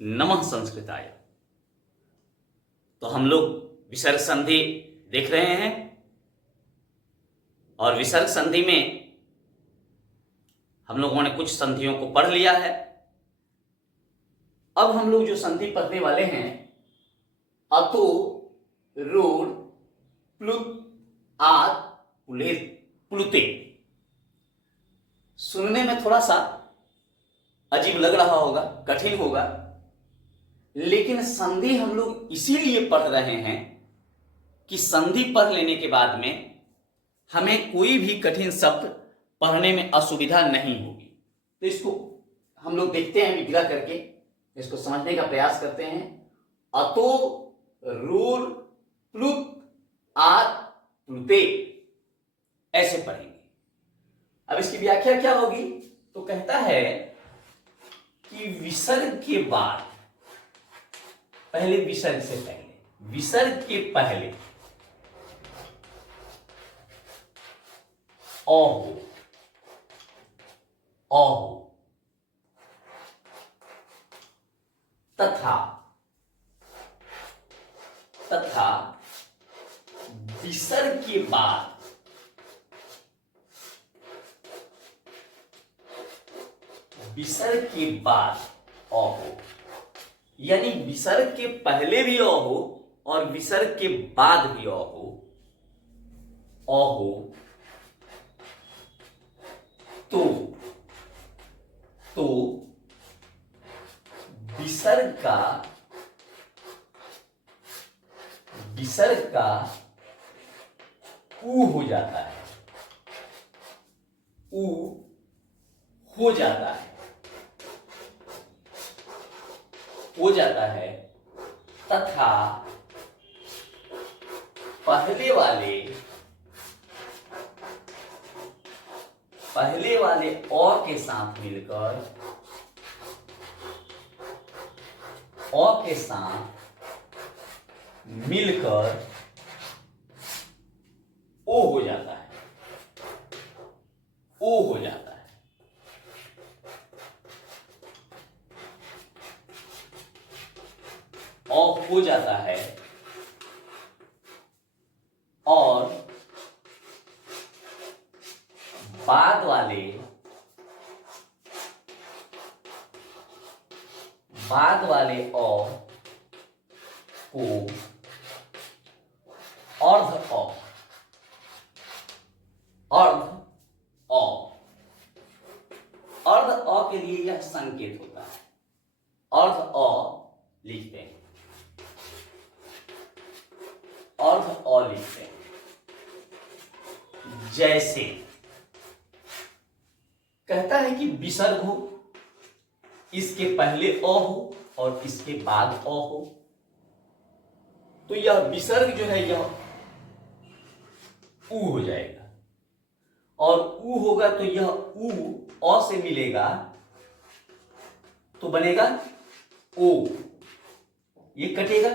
नमः संस्कृताय। तो हम लोग विसर्ग संधि देख रहे हैं और विसर्ग संधि में हम लोगों ने कुछ संधियों को पढ़ लिया है। अब हम लोग जो संधि पढ़ने वाले हैं अतो, रूढ़, प्लुत, आद, पुलेत, प्लुते। सुनने में थोड़ा सा अजीब लग रहा होगा, कठिन होगा, लेकिन संधि हम लोग इसीलिए पढ़ रहे हैं कि संधि पढ़ लेने के बाद में हमें कोई भी कठिन शब्द पढ़ने में असुविधा नहीं होगी। तो इसको हम लोग देखते हैं विग्रह करके, इसको समझने का प्रयास करते हैं। अतो, रूढ़, प्लुत, आद, प्लुते, ऐसे पढ़ेंगे। अब इसकी व्याख्या क्या होगी? तो कहता है कि विसर्ग के बाद, पहले विसर्ग से पहले, विसर्ग के पहले अ हो, तथा विसर्ग के बाद अ हो, यानी विसर्ग के पहले भी अ हो और विसर्ग के बाद भी अ हो तो विसर्ग का ऊ हो जाता है, ऊ हो जाता है तथा पहले वाले अ के साथ मिलकर ओ हो जाता है, ओ हो जाता है। ऑफ हो जाता है और बाद वाले अ को अर्ध अ के लिए यह संकेत होता है। अर्ध अ लिखते हैं, जैसे कहता है कि विसर्ग हो, इसके पहले अ हो और इसके बाद अ हो, तो यह विसर्ग जो है यह ऊ हो जाएगा और ऊ होगा तो यह ऊ अ से मिलेगा तो बनेगा ओ, ये कटेगा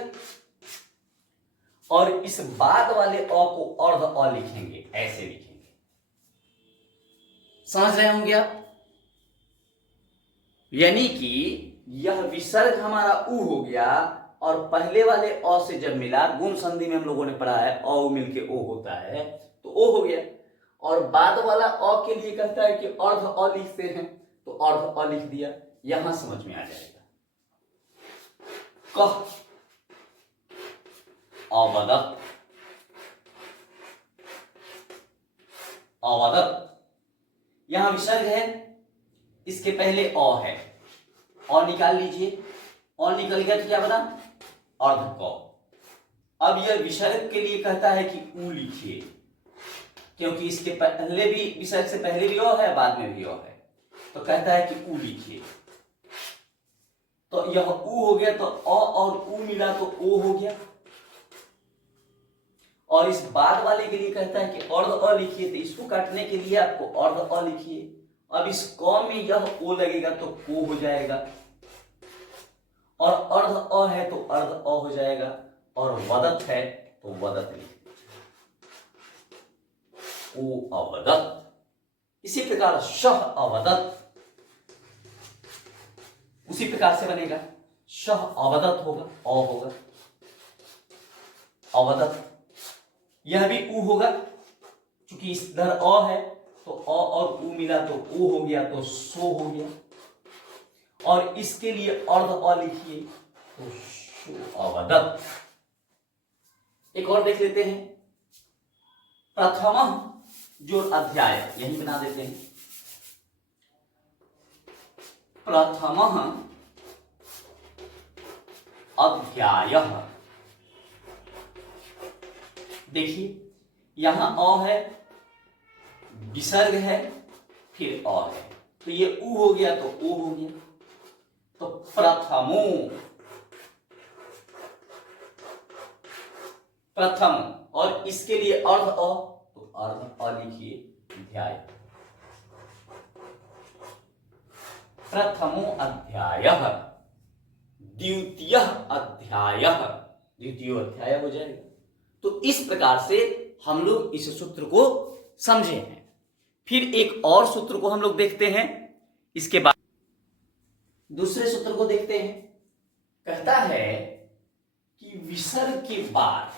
और इस बाद वाले अ को अर्ध अ लिखेंगे, ऐसे लिखेंगे। समझ रहे होंगे आप? यानी कि यह विसर्ग हमारा ऊ हो गया और पहले वाले अ से जब मिला, गुण संधि में हम लोगों ने पढ़ा है अ मिलके ओ होता है, तो ओ हो गया। और बाद वाला अ के लिए कहता है कि अर्ध अ लिखते हैं, तो अर्ध अ लिख दिया, यहां समझ में आ जाएगा। कह, अवदत, यहां विसर्ग है, इसके पहले अ है, अ निकाल लीजिए, अ निकल गया तो क्या बना? अर्ध क। अब यह विसर्ग के लिए कहता है कि ऊ लिखिए, क्योंकि इसके पहले भी, विसर्ग से पहले भी अ है, बाद में भी अ है, तो कहता है कि ऊ लिखिए। तो यह ऊ हो गया तो अ और ऊ मिला तो ओ हो गया। और इस बाद वाले के लिए कहता है कि अर्ध अ लिखिए, तो इसको काटने के लिए आपको अर्ध अ लिखिए। अब इस क में यह ओ लगेगा तो को हो जाएगा, और अर्ध अ है तो अर्ध अ हो जाएगा, और वदत है तो वदत लिखिए, ओ अवदत। इसी प्रकार शह अवदत उसी प्रकार से बनेगा, शह अवदत होगा, अ होगा अवदत। यह भी उ होगा, क्योंकि इधर अ है तो अ और उ मिला तो उ हो गया, तो सो हो गया। और इसके लिए अर्ध अ लिखिए तो शो अवदत। एक और देख लेते हैं, प्रथम जो अध्याय, यही बना देते हैं, प्रथम अध्याय। देखिए यहां अ है, विसर्ग है, फिर अ है, तो ये उ हो गया तो ओ हो गया, तो प्रथमो, प्रथम। और इसके लिए अर्ध अ, तो अर्ध अ लिखिए, अध्याय। प्रथमो अध्याय, द्वितीय अध्याय, द्वितीय अध्याय हो जाएगा। तो इस प्रकार से हम लोग इस सूत्र को समझे हैं। फिर एक और सूत्र को हम लोग देखते हैं, इसके बाद दूसरे सूत्र को देखते हैं। कहता है कि विसर्ग के बाद,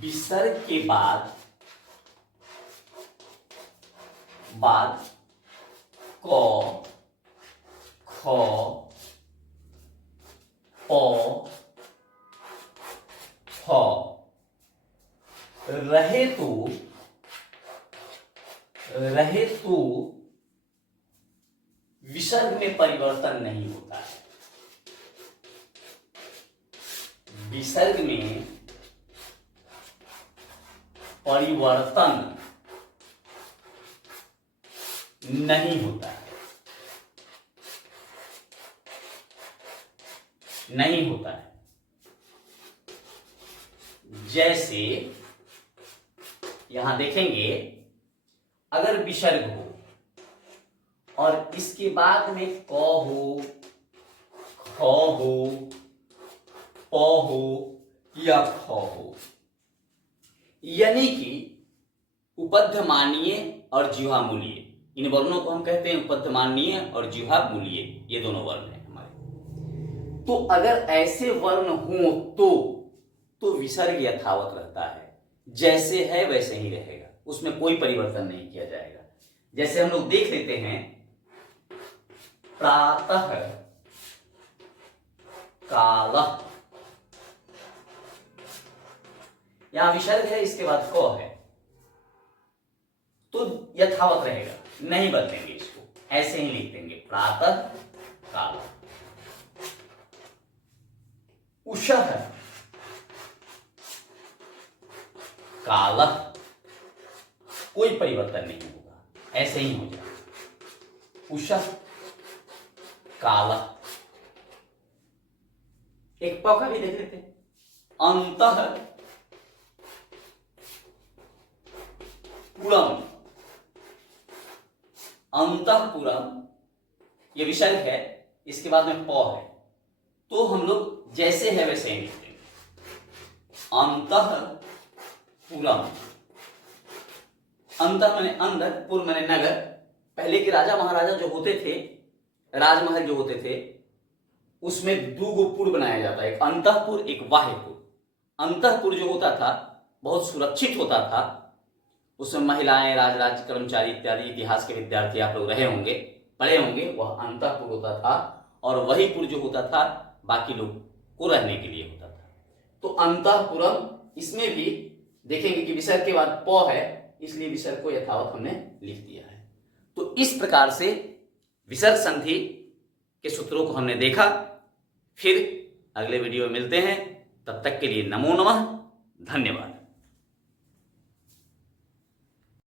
विसर्ग के बाद क, ख, प, फ रहे तो विसर्ग में परिवर्तन नहीं होता है। विसर्ग में परिवर्तन नहीं होता है, नहीं होता है। जैसे यहां देखेंगे, अगर विसर्ग हो और इसके बाद में क हो, ख हो, प हो या फ हो, यानी कि उपध्यमानीय और जिह्वामूलीय, इन वर्णों को हम कहते हैं उपध्यमानीय और जिह्वामूलीय, ये दोनों वर्ण हैं हमारे। तो अगर ऐसे वर्ण हो तो विसर्ग यथावत रहता है, जैसे है वैसे ही रहेगा, उसमें कोई परिवर्तन नहीं किया जाएगा। जैसे हम लोग देख लेते हैं, प्रातः कालः, यहां विसर्ग है, इसके बाद क है, तो यथावत रहेगा, नहीं बदलेंगे इसको, ऐसे ही लिख देंगे, प्रातः कालः। उषः कालः, कोई परिवर्तन नहीं होगा, ऐसे ही हो जाएगा, उषः कालः। एक प का भी देख लेते हैं, अंतः पुरम, अंतःपुरम, ये विसर्ग है, इसके बाद में प है, तो हम लोग जैसे है वैसे ही लिखते हैं, अंतःपुरम। अंतः माने अंदर, पुर माने नगर। पहले के राजा महाराजा जो होते थे, राजमहल जो होते थे, उसमें दो गो पुर बनाया जाता है, एक अंतःपुर, एक बाह्यपुर। अंतःपुर जो होता था बहुत सुरक्षित होता था, उसमें महिलाएं, राजराज कर्मचारी इत्यादि इतिहास के विद्यार्थी आप लोग रहे होंगे, पढ़े होंगे, वह अंतःपुर होता था। और वही पुर जो होता था बाकी लोग को रहने के लिए होता था। तो अंतःपुरम, इसमें भी देखेंगे कि विसर्ग के बाद प है, इसलिए विसर्ग को यथावत हमने लिख दिया है। तो इस प्रकार से विसर्ग संधि के सूत्रों को हमने देखा। फिर अगले वीडियो में मिलते हैं, तब तक के लिए नमो नमः, धन्यवाद।